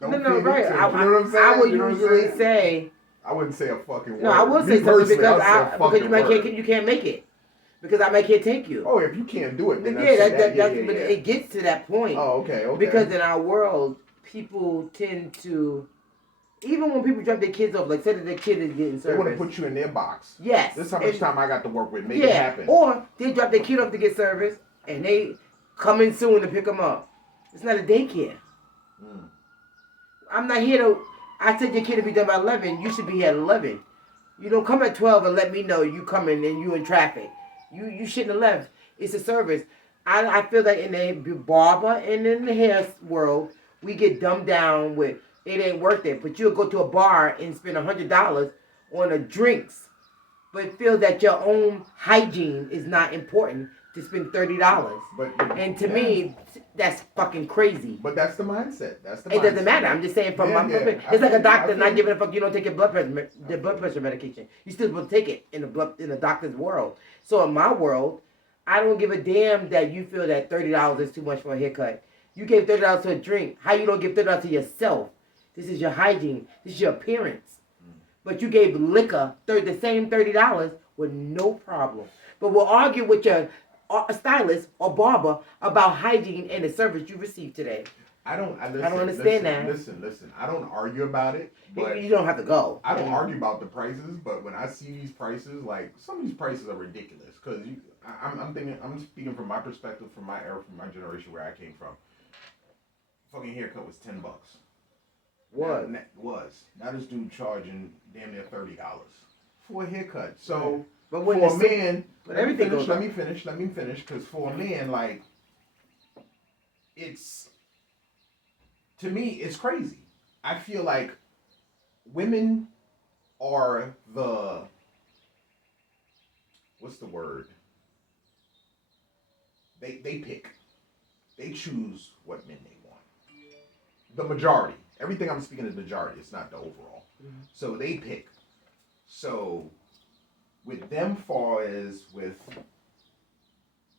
Don't No, right. You know what I'm saying? I would usually say. I wouldn't say a fucking word. No, I would say something because you can't make it. Because I can't take you. Oh, if you can't do it, then But it gets to that point. Oh, okay. Because in our world, people tend to, even when people drop their kids off, like say that their kid is getting service, they want to put you in their box. Yes. This is how much time I got to work with. Make it happen. Or they drop their kid off to get service, and they come in soon to pick them up. It's not a daycare. I'm not here to. I said your kid to be done by 11. You should be here at 11. You don't come at 12 and let me know you coming and you in traffic. You shouldn't have left. It's a service. I feel like in the barber and in the hair world, we get dumbed down with it ain't worth it. But you'll go to a bar and spend $100 on a drinks, but feel that your own hygiene is not important to spend $30. And to me, that's fucking crazy. But that's the mindset. It doesn't matter. I'm just saying from my perspective. It's like a doctor not giving a fuck. You don't take your blood pressure medication. You still supposed to take it in the doctor's world. So in my world, I don't give a damn that you feel that $30 is too much for a haircut. You gave $30 to a drink. How you don't give $30 to yourself? This is your hygiene. This is your appearance. But you gave liquor the same $30 with no problem. But we'll argue with your stylist or barber about hygiene and the service you received today. I don't understand that. Listen. I don't argue about it. But you don't have to go. I don't argue about the prices, but when I see these prices, like some of these prices are ridiculous. Because I'm speaking from my perspective, from my era, from my generation where I came from. Fucking haircut was $10. Was. Now this dude charging damn near $30 for a haircut. So but for a man, let me finish, because for a man, like, to me, it's crazy. I feel like women are what's the word? They pick. They choose what men they want. The majority. Everything I'm speaking is majority. It's not the overall. Mm-hmm. So they pick. So with them far as with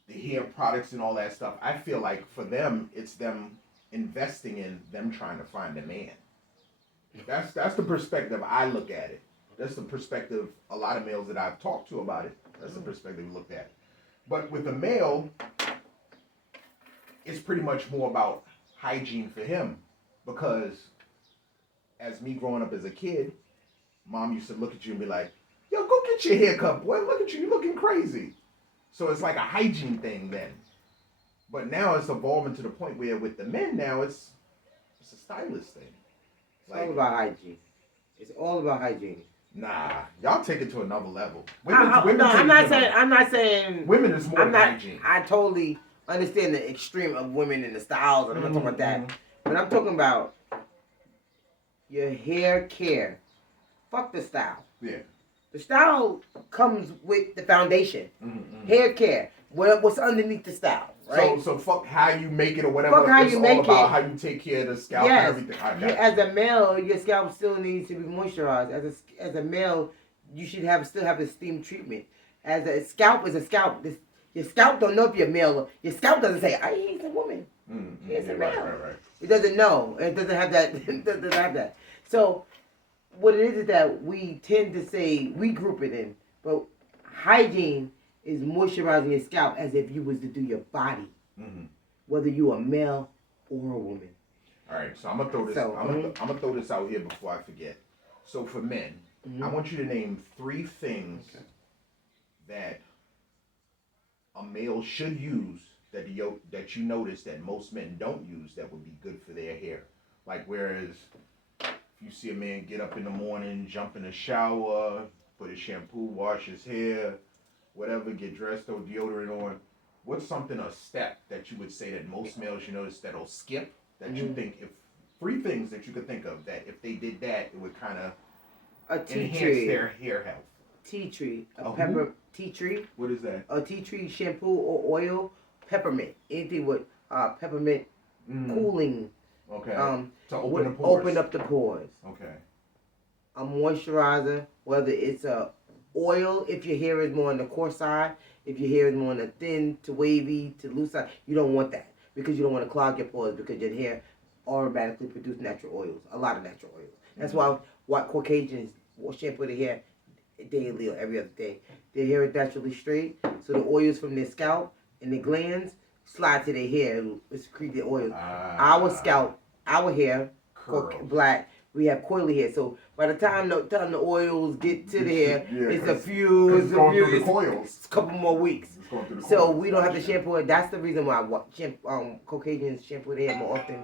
the hair products and all that stuff, I feel like for them, it's them investing in them trying to find a man. That's the perspective I look at it. That's the perspective a lot of males that I've talked to about it. That's the perspective we looked at. But with a male, it's pretty much more about hygiene for him. Because as me growing up as a kid, mom used to look at you and be like, yo, go get your hair cut, boy. Look at you. You're looking crazy. So it's like a hygiene thing then. But now it's evolving to the point where with the men now, it's a stylist thing. It's all about hygiene. It's all about hygiene. Nah, y'all take it to another level. I'm not saying women is more than hygiene. I totally understand the extreme of women and the styles, and I'm not talking about that. But I'm talking about your hair care. Fuck the style. Yeah. The style comes with the foundation. Hair care. What's underneath the style, right? So fuck how you make it or whatever. Fuck how you make it. How you take care of the scalp and everything. As a male, your scalp still needs to be moisturized. As a male, you should still have the steam treatment. As a scalp is a scalp. Your scalp don't know if you're male. Your scalp doesn't say, he's a woman. He's a male. Right. It doesn't know. It doesn't have that. It doesn't have that. So what it is that we tend to say, we group it in. But hygiene is moisturizing your scalp as if you was to do your body. Whether you a male or a woman. All right, so I'm gonna throw this. I'm gonna throw this out here before I forget. So for men, I want you to name 3 things that a male should use that you notice that most men don't use that would be good for their hair. Like whereas if you see a man get up in the morning, jump in the shower, put his shampoo, wash his hair, whatever, get dressed, throw deodorant on. What's a step that you would say that most males you notice that'll skip, that you think, if 3 things that you could think of that if they did that, it would kind of enhance their hair health? Tea tree. Tea tree. What is that? A tea tree shampoo or oil. Peppermint. Anything with peppermint cooling. Okay. To open the pores. Open up the pores. Okay. A moisturizer, whether it's a oil, if your hair is more on the coarse side, if your hair is more on the thin to wavy to loose side, you don't want that because you don't want to clog your pores because your hair automatically produce natural oils, a lot of natural oils. That's why Caucasians shampoo their hair daily or every other day. Their hair is naturally straight, so the oils from their scalp and the glands slide to their hair and secrete their oils. Our scalp, our hair, black, we have coily hair. So by the time the oils get to the hair, it's a couple more weeks. So we don't have to shampoo it. That's the reason why Caucasians shampoo their hair more often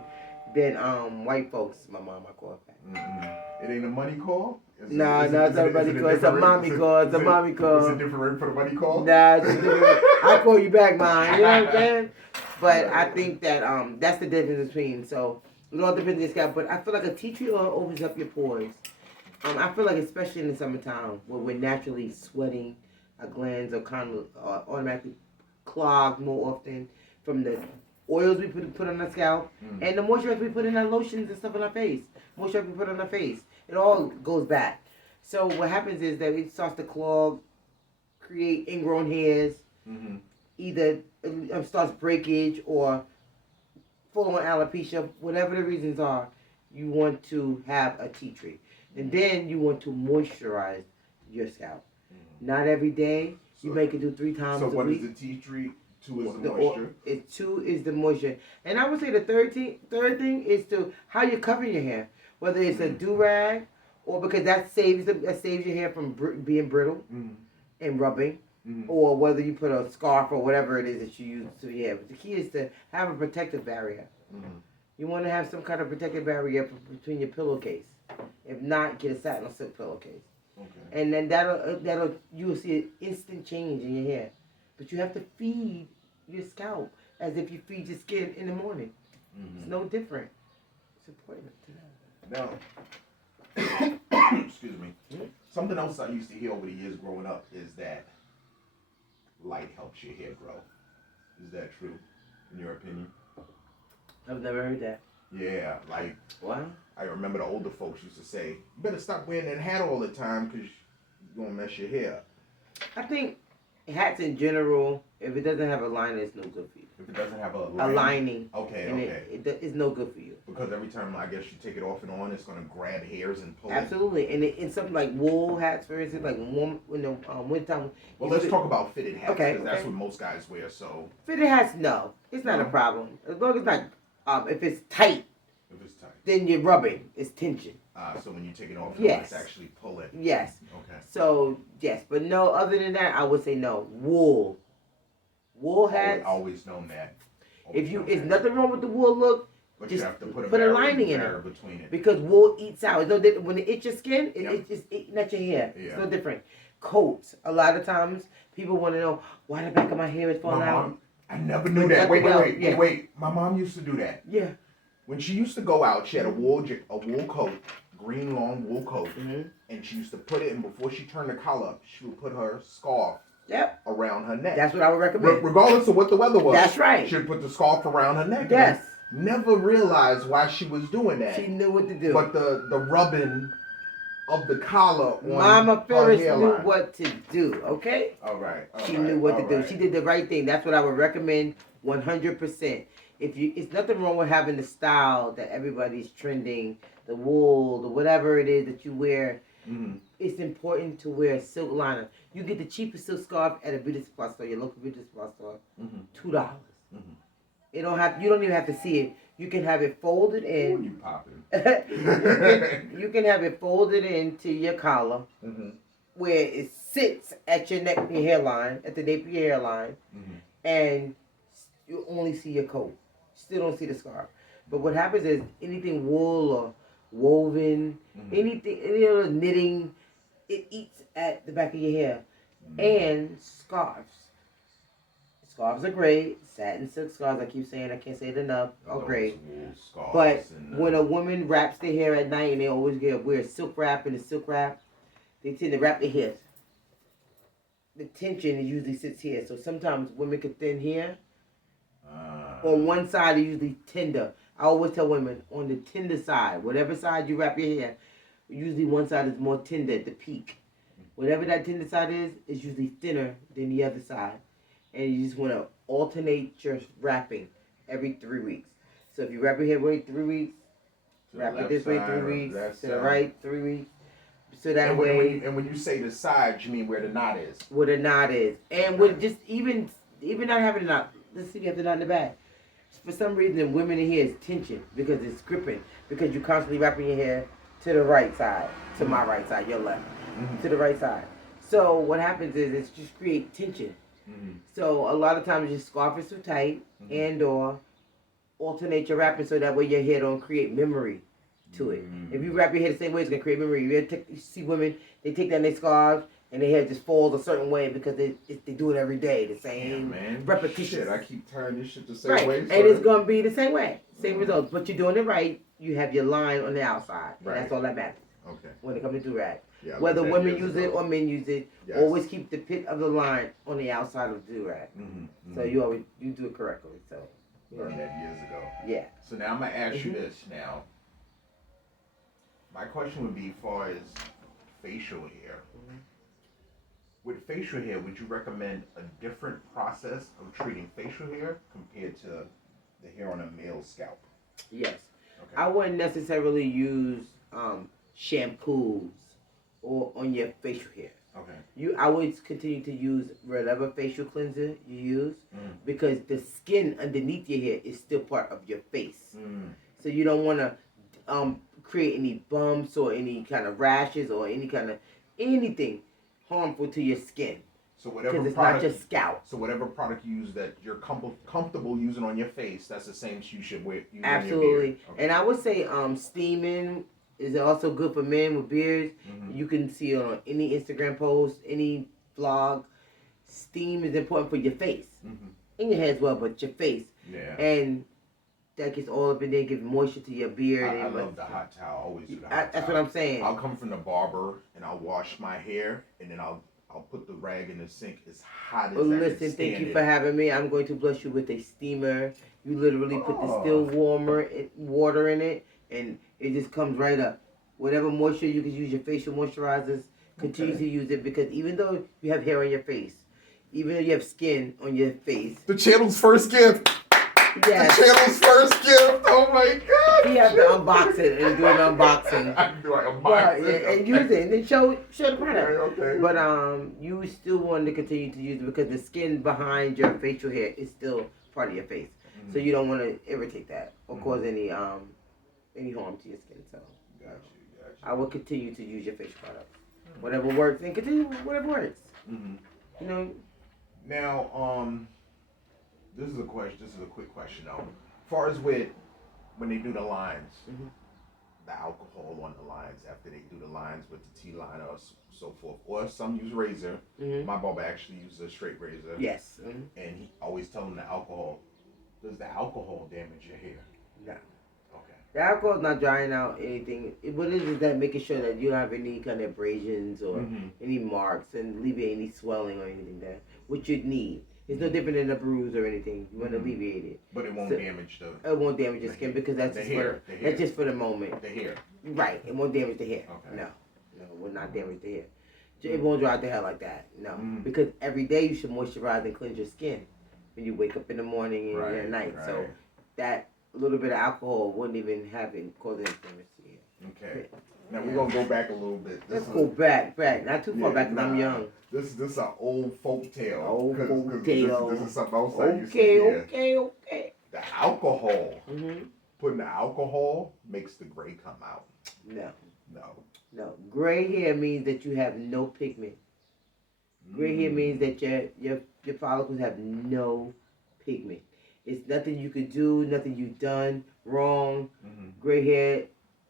than white folks. My mom, I call it that. It ain't a money call? No, it's not a money call. It's a mommy call. It's a mommy call. Is it different rate for the money call? Nah, it's different. I'll call you back, mine. You know what I'm saying? But I think that that's the difference between. So it all depends on your scalp. But I feel like a tea tree oil opens up your pores. I feel like especially in the summertime where we're naturally sweating, our glands are kind of automatically clogged more often from the oils we put on our scalp and the moisturizer we put in our lotions and stuff on our face. Moisturizer we put on our face. It all goes back. So what happens is that it starts to clog, create ingrown hairs, either it starts breakage or full-on alopecia, whatever the reasons are. You want to have a tea tree. And then you want to moisturize your scalp. Not every day. You make it do 3 times a week. So what is the tea tree? 2 is the moisture. 2 is the moisture. And I would say the third thing is to how you cover your hair. Whether it's a do-rag or because that saves your hair from being brittle and rubbing. Or whether you put a scarf or whatever it is that you use to your hair. But the key is to have a protective barrier. You want to have some kind of protective barrier between your pillowcase. If not, get a satin or silk pillowcase. Okay. And then that'll you'll see an instant change in your hair. But you have to feed your scalp as if you feed your skin in the morning. It's no different. It's important to know. Now, excuse me. Something else I used to hear over the years growing up is that light helps your hair grow. Is that true, in your opinion? I've never heard that. Yeah, like, wow. I remember the older folks used to say, you better stop wearing that hat all the time because you're going to mess your hair. I think hats in general, if it doesn't have a lining, it's no good for you. If it doesn't have a lining. Okay. It's no good for you. Because every time, I guess, you take it off and on, it's going to grab hairs and pull Absolutely. And in something like wool hats, for instance, like wintertime. Well, let's talk about fitted hats because that's what most guys wear, so. Fitted hats, no. It's not a problem. As long as it's not, if it's tight. Then you're rubbing. It's tension. So when you take it off, it's actually pulling. Yes. Okay. So, yes. But no, other than that, I would say no. Wool hats. I've always known that. It's nothing wrong with the wool look. But just you have to put a lining in it. Between it. Because wool eats out. When it eats your skin, it's just eating at your hair. Yeah. It's no different. Coats. A lot of times, people want to know why the back of my hair is falling out. I never knew that. Wait. My mom used to do that. Yeah. When she used to go out, she had a wool coat, green long wool coat, and she used to put it in before she turned the collar up. She would put her scarf around her neck. That's what I would recommend. Regardless of what the weather was. That's right. She would put the scarf around her neck. Yes. Never realized why she was doing that. She knew what to do. But the rubbing of the collar on Mama Phyllis her knew what to do, okay? All right. She knew what to do. She did the right thing. That's what I would recommend 100%. It's nothing wrong with having the style that everybody's trending, the wool, the whatever it is that you wear. It's important to wear a silk liner. You get the cheapest silk scarf at a beauty supply store, your local beauty supply store, $2. You don't even have to see it. You can have it folded in. Ooh, you popping. You can have it folded into your collar, where it sits at your neck, your hairline, at the nape of your hairline, and you only see your coat. Still don't see the scarf. But what happens is anything wool or woven, any other knitting, it eats at the back of your hair. And scarves. Scarves are great. Satin silk scarves, I keep saying, I can't say it enough, are great. But when a woman wraps their hair at night and they always wear silk wrap and the silk wrap, they tend to wrap their hair. The tension usually sits here. So sometimes women can thin hair. On one side, it's usually tender. I always tell women, on the tender side, whatever side you wrap your hair, usually one side is more tender at the peak. Whatever that tender side is, it's usually thinner than the other side. And you just want to alternate your wrapping every 3 weeks. So if you wrap your hair, wait 3 weeks. To Wrap the it left this way side 3 or weeks. left To the side. right 3 weeks. So that And way. when you say the sides, you mean where the knot is? Where the knot is, and with just even not having a knot. Let's see, you have the knot in the back. For some reason, women in here is tension because it's gripping because you're constantly wrapping your hair to the right side, to my right side, your left, to the right side. So what happens is it's just create tension. So a lot of times your scarf is too tight, and or alternate your wrapping so that way your hair don't create memory to it. If you wrap your hair the same way, it's gonna create memory. You see women, they take down their scarves and their hair just falls a certain way because they do it every day, the same repetition. Shit, I keep turning this shit the same way. So And it's gonna be the same way, same results. But you're doing it right. You have your line on the outside, and that's all that matters. Okay. When it comes to do-rag, Yeah, whether women use it or men use it, always keep the pit of the line on the outside of the do-rag. So you do it correctly. So learned that years ago. Yeah. So now I'm gonna ask you this. Now, my question would be, as far as facial hair. With facial hair, would you recommend a different process of treating facial hair compared to the hair on a male's scalp? Yes. Okay. I wouldn't necessarily use shampoos or on your facial hair. Okay. I would continue to use whatever facial cleanser you use because the skin underneath your hair is still part of your face. So you don't want to create any bumps or any kind of rashes or any kind of anything harmful to your skin. So whatever because it's product, not just scalp. So whatever product you use that you're comfortable using on your face, that's the same you should use Absolutely. on your beard. Okay. And I would say steaming is also good for men with beards. You can see on any Instagram post, any vlog, steam is important for your face. In your hair as well, but your face. Yeah. And that gets all up in there, gives moisture to your beard. I love the hot towel. I always do the hot towel. That's what I'm saying. I'll come from the barber and I'll wash my hair and then I'll put the rag in the sink as hot as I can Listen, thank you for having me. I'm going to bless you with a steamer. You literally put the still water in it and it just comes right up. Whatever moisture you can use, your facial moisturizers, continue to use it because even though you have hair on your face, even though you have skin on your face. The channel's first gift. Yes. The channel's first gift. Oh my God. You have to unbox it and do an unboxing. Do I unbox it? And use it and then show the product. Okay. But you still want to continue to use it because the skin behind your facial hair is still part of your face. So you don't want to irritate that or cause any harm to your skin. So Gotcha. I will continue to use your facial products. Whatever works and continue whatever works. You know. Now, this is a question. This is a quick question though. As far as when they do the lines, the alcohol on the lines after they do the lines with the T-liner or so forth, or some use razor. My barber actually uses a straight razor. Yes. And he always tell them the alcohol. Does the alcohol damage your hair? No. Okay. The alcohol is not drying out anything. What it is that making sure that you don't have any kind of abrasions or any marks and alleviate any swelling or anything there, which you'd need. It's no different than a bruise or anything. You want to alleviate it. But it won't damage the... It won't damage your skin because that's just for the moment. The hair. Right. It won't damage the hair. Okay. No, it will not damage the hair. It won't dry out the hair like that. No. Because every day you should moisturize and cleanse your skin when you wake up in the morning and at night. Right. So that little bit of alcohol wouldn't even cause any damage to you. Okay. Now we're gonna go back a little bit. Let's go back. Not too far back because I'm young. This is an old folk tale. Old folk tale. This is something else I used to hear. Okay. The alcohol. Putting the alcohol makes the gray come out. No. Gray hair means that you have no pigment. Gray hair means that your follicles have no pigment. It's nothing you could do, nothing you've done wrong. Gray hair,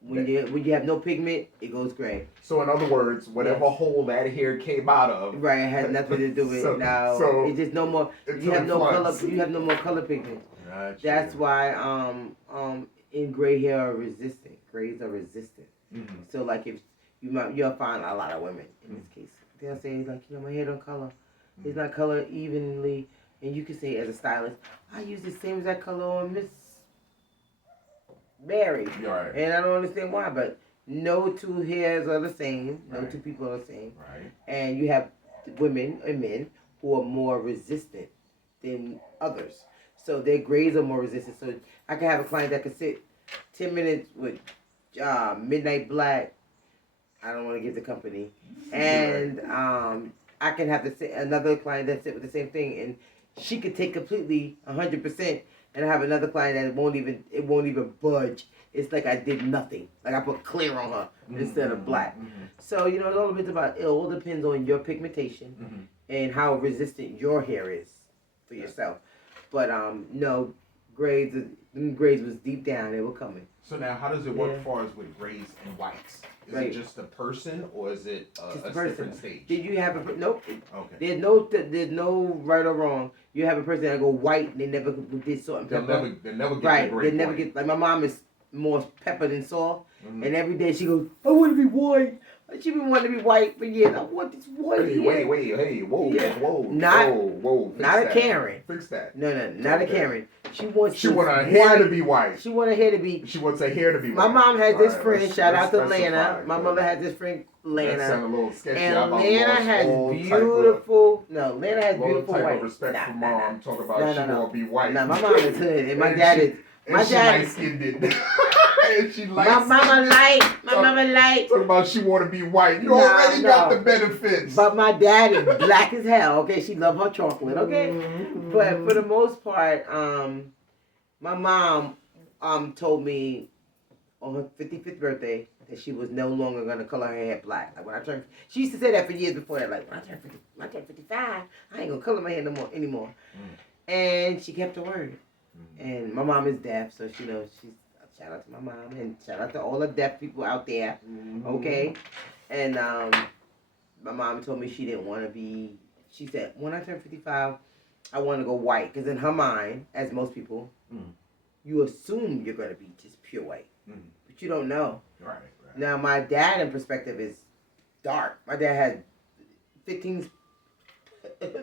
when you have no pigment, it goes gray. So in other words, whatever hole that hair came out of, right, it has nothing to do with it now. So it's just no more. You have no color. You have no more color pigment. Gotcha. That's why in gray hair are resistant. Grays are resistant. So like if you'll find a lot of women in this case. They'll say like, my hair don't color. It's not colored evenly. And you can say as a stylist, I use the same exact color on Miss Mary. Right. And I don't understand why, but no two hairs are the same. No two people are the same. Right. And you have women and men who are more resistant than others. So their grades are more resistant. So I can have a client that can sit 10 minutes with Midnight Black. I don't want to give the company. And I can have another client that sit with the same thing, and she could take completely 100%, and I have another client that won't even budge. It's like I did nothing. Like I put clear on her instead of black. So it all depends on your pigmentation and how resistant your hair is for yourself. But no, grades was deep down. They were coming. So now, how does it work as far as with grays and whites? Is it just the person, or is it a different stage? Did you have a nope? Okay. There's no right or wrong. You have a person that go white and they never did salt and pepper. They'll never get right. They never get like my mom is more pepper than salt, and every day she goes, I want to be white. She been wanting to be white for years. I want this white. Whoa. Not a Karen. Fix that. No, not a Karen. She wants her hair to be white. She wants her hair to be. She wants her hair to be white. My mom has this friend. Shout out to Lana. My mother has this friend, Lana. That sounds a little sketchy. And Lana has beautiful. Lana has beautiful type white. Of respect for mom. Talk about she won't be white. No, my mom is hood, and my dad is. My dad light skinned. And she likes my mama light. Talk about she want to be white. You already got the benefits. But my dad is black as hell. Okay, she love her chocolate. Okay, but for the most part, my mom told me on her 55th birthday that she was no longer gonna color her hair black. Like when I turned, she used to say that for years before that. Like when I turn 55, I ain't gonna color my hair anymore. And she kept her word. And my mom is deaf, so she knows she's. Shout out to my mom and shout out to all the deaf people out there, okay? And my mom told me she didn't want to be. She said when I turn 55, I want to go white, because in her mind, as most people, you assume you're gonna be just pure white, but you don't know. Right. Now my dad, in perspective, is dark. My dad had 15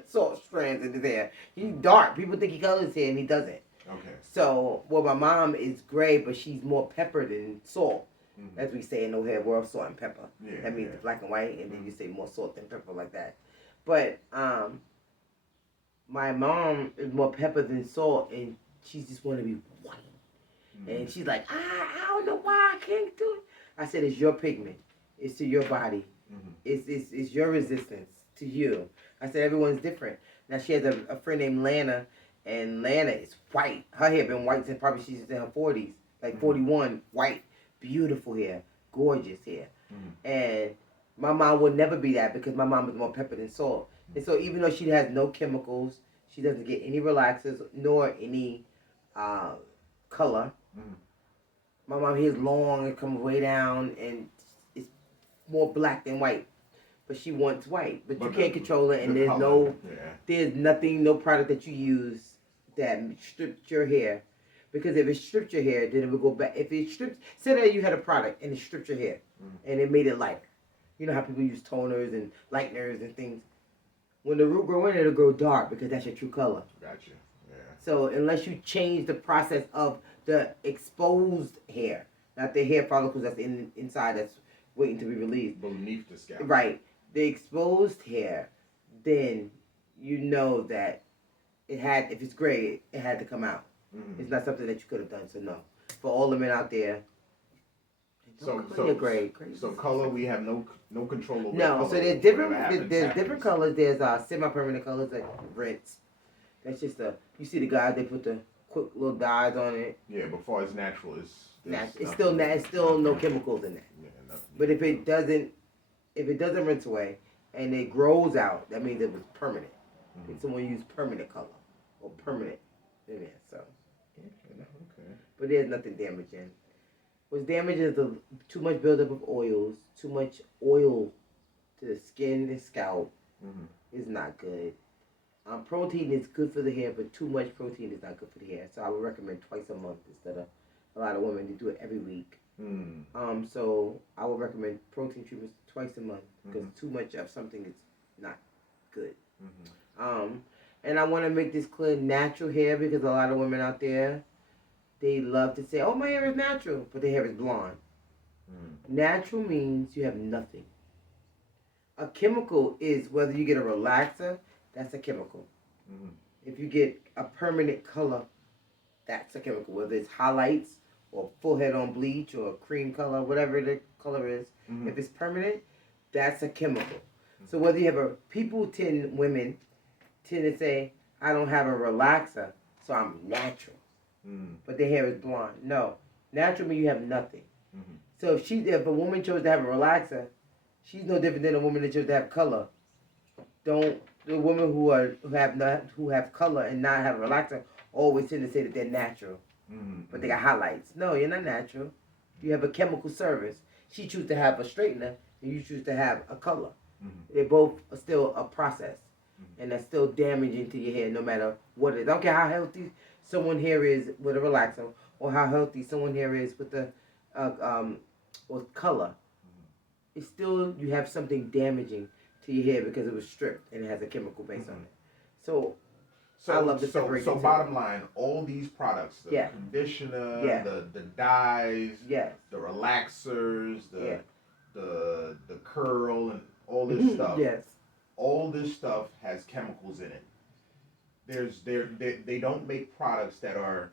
salt strands in his hair. He's dark. People think he colors his hair, and he doesn't. Okay. So, my mom is gray, but she's more pepper than salt. As we say in O'Hare world, salt and pepper. Yeah, that means black and white, and then you say more salt than pepper like that. But my mom is more pepper than salt, and she just want to be white. And she's like, I don't know why I can't do it. I said, it's your pigment. It's to your body. It's your resistance to you. I said, everyone's different. Now, she has a friend named Lana. And Lana is white. Her hair been white since probably she's in her 40s. Like 41, white. Beautiful hair. Gorgeous hair. And my mom would never be that because my mom is more pepper than salt. And so even though she has no chemicals, she doesn't get any relaxers nor any color. My mom hair is long and comes way down and it's more black than white. But she wants white. But you can't control it, and there's nothing, no product that you use that stripped your hair. Because if it stripped your hair, then it would go back. If it stripped, say that you had a product and it stripped your hair and it made it light. You know how people use toners and lighteners and things. When the root grow in, it'll grow dark because that's your true color. Gotcha. Yeah. So unless you change the process of the exposed hair, not the hair follicles that's inside that's waiting to be released. Beneath the scalp. Right. The exposed hair, then you know that if it's gray, it had to come out. It's not something that you could have done, so no. For all the men out there, so gray. So color, we have no control over. No, so there's different colors. There's semi-permanent colors like rinse. That's just you see the guys, they put the quick little dyes on it. Yeah, before it's natural, it's still no chemicals in that. Yeah, but if it doesn't rinse away and it grows out, that means it was permanent. If someone used permanent color or permanent in there, so. Okay. But there's nothing damaging. What's damaging is too much buildup of oils, too much oil to the skin and scalp is not good. Protein is good for the hair, but too much protein is not good for the hair. So I would recommend twice a month instead of a lot of women who do it every week. So I would recommend protein treatments twice a month because too much of something is not good. And I want to make this clear: natural hair, because a lot of women out there, they love to say, "Oh, my hair is natural," but their hair is blonde. Natural means you have nothing. A chemical is whether you get a relaxer, that's a chemical. If you get a permanent color, that's a chemical. Whether it's highlights or full head on bleach or cream color, whatever the color is, if it's permanent, that's a chemical. So whether you have women tend to say, I don't have a relaxer, so I'm natural. But their hair is blonde. No. Natural means you have nothing. So if a woman chose to have a relaxer, she's no different than a woman that chose to have color. The women who have color and not have a relaxer always tend to say that they're natural. But they got highlights. No, you're not natural. You have a chemical service. She chooses to have a straightener and you choose to have a color. They both are still a process. And that's still damaging to your hair no matter what it is. I don't care how healthy someone's hair is with a relaxer or how healthy someone's hair is with with color. It's still, you have something damaging to your hair because it was stripped and it has a chemical base on it. So I love the separation. So bottom line, all these products, the conditioner, the dyes, the relaxers, the curl and all this stuff. All this stuff has chemicals in it. They don't make products that are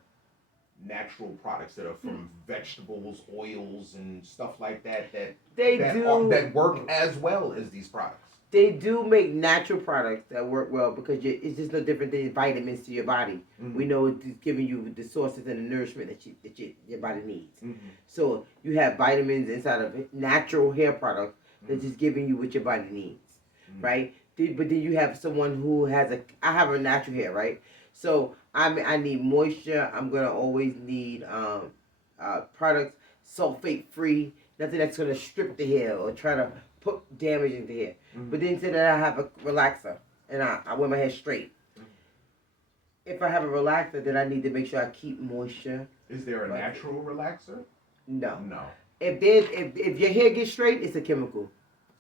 natural products that are from vegetables, oils, and stuff like that that work as well as these products. They do make natural products that work well because it's just no different than vitamins to your body. We know it's giving you the sources and the nourishment that your body needs. So you have vitamins inside of it, natural hair products that's just giving you what your body needs. Right? But then you have someone who I have a natural hair, right? So I need moisture. I'm gonna always need products sulfate free, nothing that's gonna strip the hair or try to put damage in the hair. But then say that I have a relaxer and I wear my hair straight. If I have a relaxer, then I need to make sure I keep moisture. Is there a natural relaxer? No. No. If your hair gets straight, it's a chemical.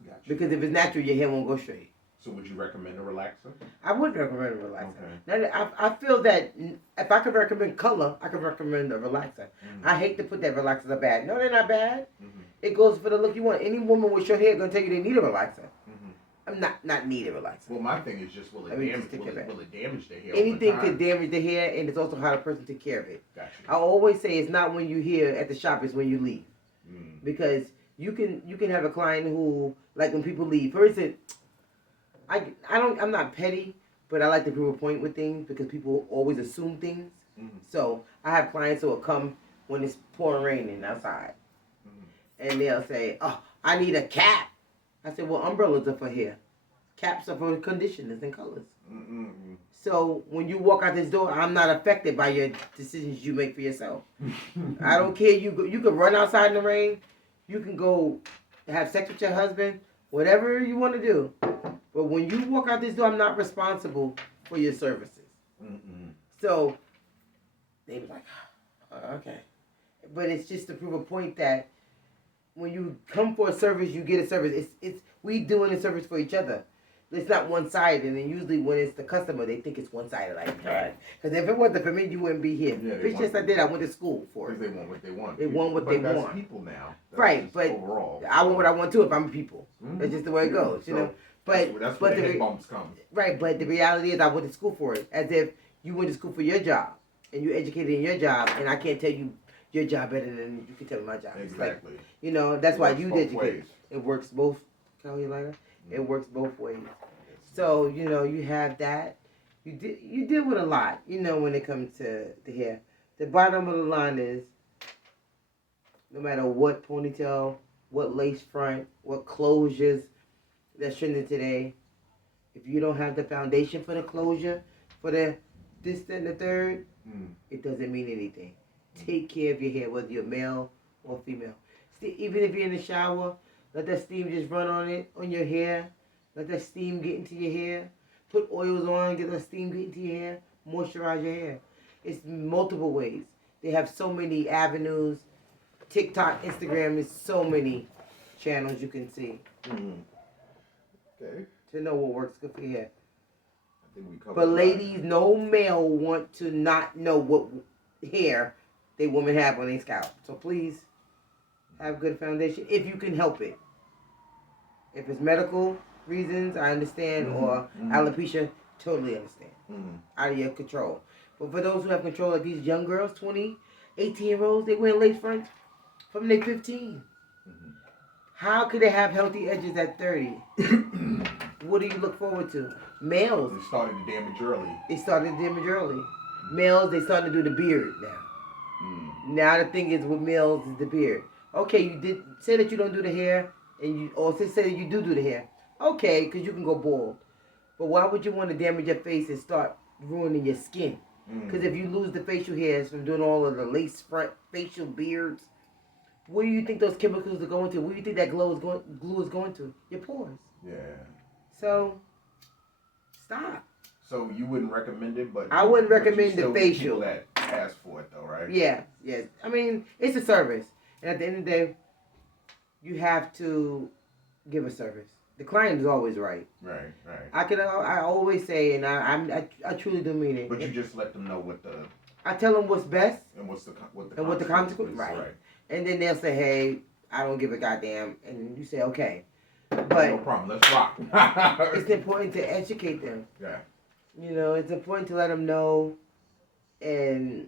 Gotcha. Because if it's natural, your hair won't go straight. So would you recommend a relaxer? I would recommend a relaxer. Okay. Now, I feel that if I could recommend color, I could recommend a relaxer. I hate to put that relaxers are bad. No, they're not bad. It goes for the look you want. Any woman with short hair gonna tell you they need a relaxer. I'm not need a relaxer. Well, my thing is just will it damage the hair? Anything could damage the hair, and it's also how the person take care of it. Gotcha. I always say it's not when you here at the shop, it's when you leave. Because you can have a client who, like when people leave, for instance, I'm not petty, but I like to prove a point with things because people always assume things. So I have clients who will come when it's pouring raining outside, and they'll say, "Oh, I need a cap." I said, "Well, umbrellas are for hair. Caps are for conditioners and colors." So when you walk out this door, I'm not affected by your decisions you make for yourself. I don't care. You can run outside in the rain. You can go have sex with your husband. Whatever you want to do. But when you walk out this door, I'm not responsible for your services. So they be like, okay. But it's just to prove a point that when you come for a service, you get a service. It's we doing a service for each other. It's not one-sided, and then usually when it's the customer, they think it's one-sided like that. Because if it wasn't for me, you wouldn't be here. It's just I did. I went to school for it. Because they want what they want. They want what they want. That's people now. That's right, but overall. I want what I want too if I'm people. That's just the way it goes, you know. But that's where the head bumps come. Right, but the reality is I went to school for it. As if you went to school for your job, and you're educated in your job, and I can't tell you your job better than you can tell me my job. Exactly. Like, you know, that's why you educate. Ways. It works both. It works both ways. So, you know, you have that. You deal with a lot, you know, when it comes to the hair. The bottom of the line is, no matter what ponytail, what lace front, what closures that's trending today, if you don't have the foundation for the closure, for the this, that, and the third, it doesn't mean anything. Take care of your hair, whether you're male or female. Even if you're in the shower, let that steam just run on your hair. Let that steam get into your hair. Put oils on, get that steam get into your hair. Moisturize your hair. It's multiple ways. They have so many avenues. TikTok, Instagram, there's so many channels you can see. Okay. To know what works good for your hair. I think we covered but ladies, no male want to not know what hair they women have on their scalp. So please have good foundation if you can help it. If it's medical reasons, I understand, or alopecia, totally understand. out of your control. But for those who have control, like these young girls, 20, 18-year-olds, they wear lace fronts from they 15. How could they have healthy edges at 30? What do you look forward to? Males. They started to damage early. Males, they starting to do the beard now. Now the thing is with males is the beard. Okay, you did say that you don't do the hair, or say that you do the hair. Okay, because you can go bald. But why would you want to damage your face and start ruining your skin? Because if you lose the facial hairs from doing all of the lace front facial beards, where do you think those chemicals are going to? Where do you think that glue is going to? Your pores. Yeah. So, stop. So you wouldn't recommend it, but I wouldn't recommend the People facial. that ask for it, though, right? Yeah, yes. I mean, it's a service, and at the end of the day, you have to give a service. The client is always right. Right. I always say, and I truly do mean it. But you just let them know what the. I tell them what's best. And what the consequence. Right. And then they'll say, hey, I don't give a goddamn, and you say, okay. But no problem. Let's rock. It's important to educate them. Yeah. You know, it's important to let them know and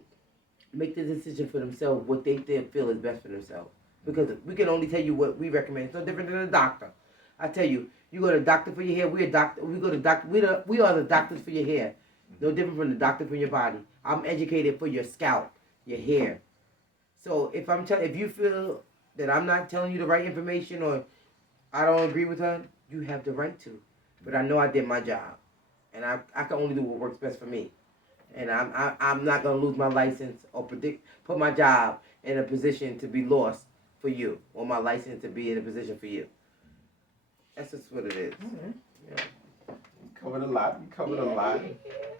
make the decision for themselves what they feel is best for themselves. Because we can only tell you what we recommend. It's no different than a doctor. I tell you, you go to a doctor for your hair. We are the doctors for your hair. No different from the doctor for your body. I'm educated for your scalp, your hair. So if you feel that I'm not telling you the right information or I don't agree with her, you have the right to. But I know I did my job, and I can only do what works best for me. And I'm not gonna lose my license or put my job in a position to be lost for you, or my license to be in a position for you. That's just what it is. Mm-hmm. Yeah. You covered a lot.